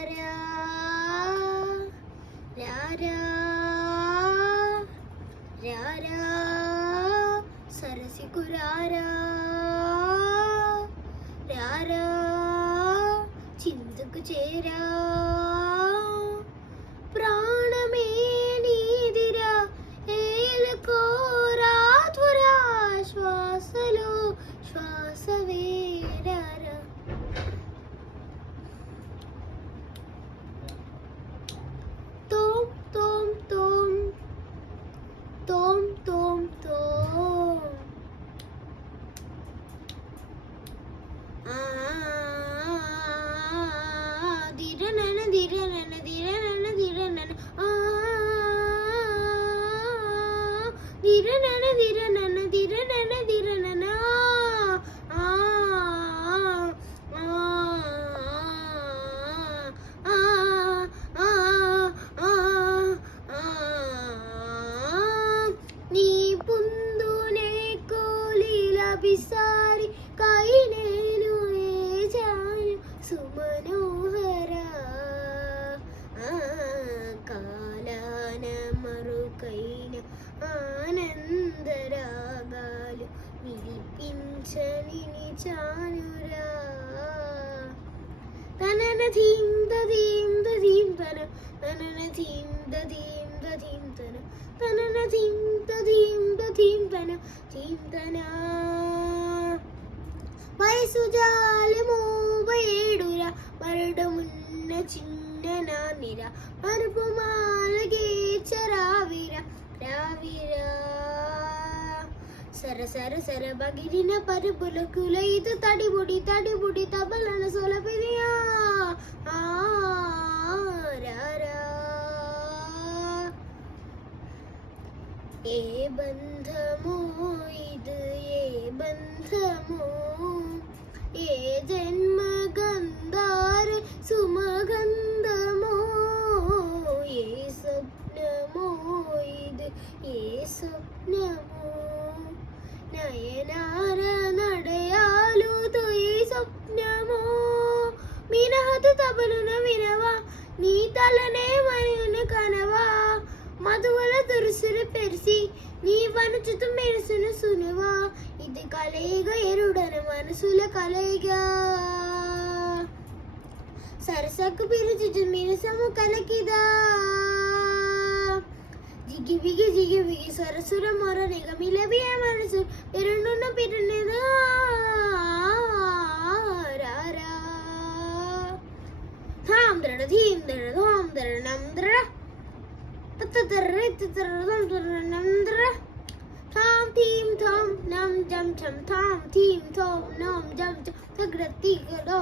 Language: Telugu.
രാരാ രാരാ രാരാ సరసికు రారా రారా చిందుకు చేరా ప్రాణమే నీదిరా ఏలుకోరా త్వరా శ్వాసలో శ్వాస వేరారా తోం తోం తోం తోం తోం తోం ధీరనన ధీరనన ధీరనన ధీరనన ధీరనన ధీరనన ధీరనన ధీరనన నీ పుందునే కోలీల బిసారి కై నేను ఏజాను సుమనోహర కాలాన మరుకైన ఆనందరాగాలు విడిపించని చానురా తనన ధీం దధీం దధీం తన తనన ధీం దధీం దధీం తన తనన ధీం దధీం దధీం తన ధీం తన వయసు జాలము వేడురా మరడమున్న చిన్న నానిరా మరుపు మాలగే చరావిరా రావిరా సర సర సర బగిరిన పరుపులకు లైతు తడిబుడి తడిబుడి తబలన సొలపిదియా రారా ఏ బంధము ఇది ఏ బంధము ఏ జన్మ గంధార సుమగంధమో ఏ స్వప్నమో ఇది ఏ స్వప్నమో నయనార నడయాలుతో ఈ స్వప్నమో మినహతు తబలున వినవా నీ తలనే మరును కనవా మధువల తురుసులు పెరిసి నీ వనుచుతు మెరుసును సునువా ఇది కలయిగా ఎరుడన మనసుల కలయిగా సరసకు పిలుచుచు మినుసము కలకిదా జిగివిగి సరసుర మొర నిగమిలబియ మనసు పెరునున్న పిరునిదా రారా ధాం దడ ధీం దడ ధాం దడ నం దడ థాం థీం థోం నం జం ఛం థాం థీం థోం నం జం ఛం తగ్రతి గడో